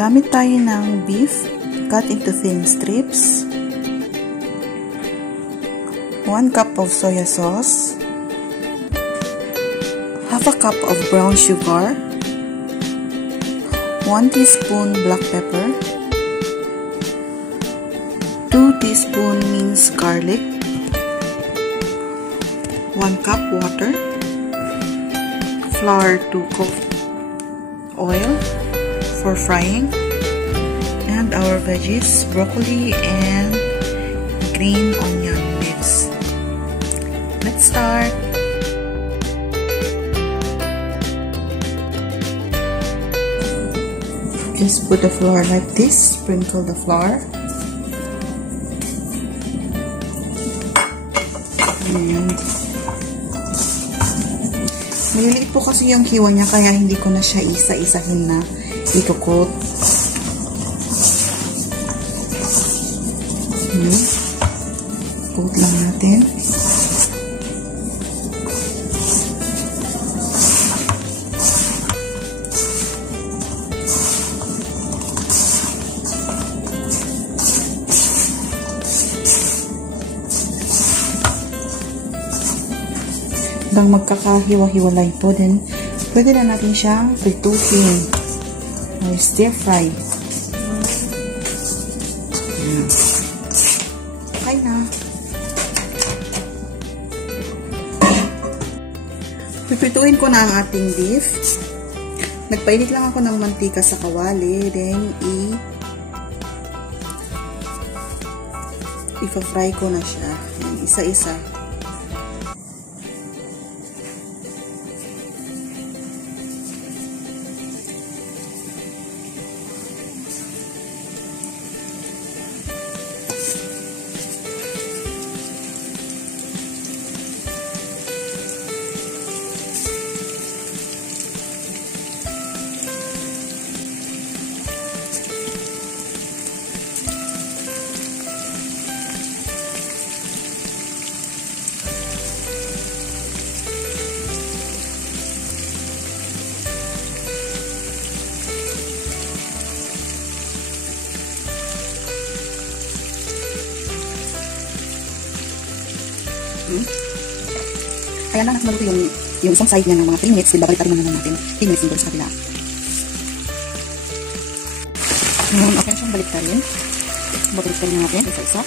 Gagamit tayo ng beef cut into thin strips, 1 cup of soya sauce, half a cup of brown sugar, 1 teaspoon black pepper, 2 teaspoon minced garlic, 1 cup water, flour to cook, oil for frying, and our veggies, broccoli and green onion leaves. Let's start. Just put the flour like this, sprinkle the flour, and maliliit po kasi yung hiwa niya kaya hindi ko na siya isa-isahin na i-coat. Coat lang natin. Hanggang magkakahiwa-hiwalay po din, pwede na natin siyang prituhin or stir fry. Okay na. Pipituin ko na ang ating beef. Nagpainit lang ako ng mantika sa kawali, then i-fry ko na siya. Isa-isa. Kaya lang natin maluto yung isang side niya ng mga 3 minutes, diba? Balik naman natin 3 minutes din doon sa kabila. Okay, siyang balik tayo. Balik tayo natin isa-isa.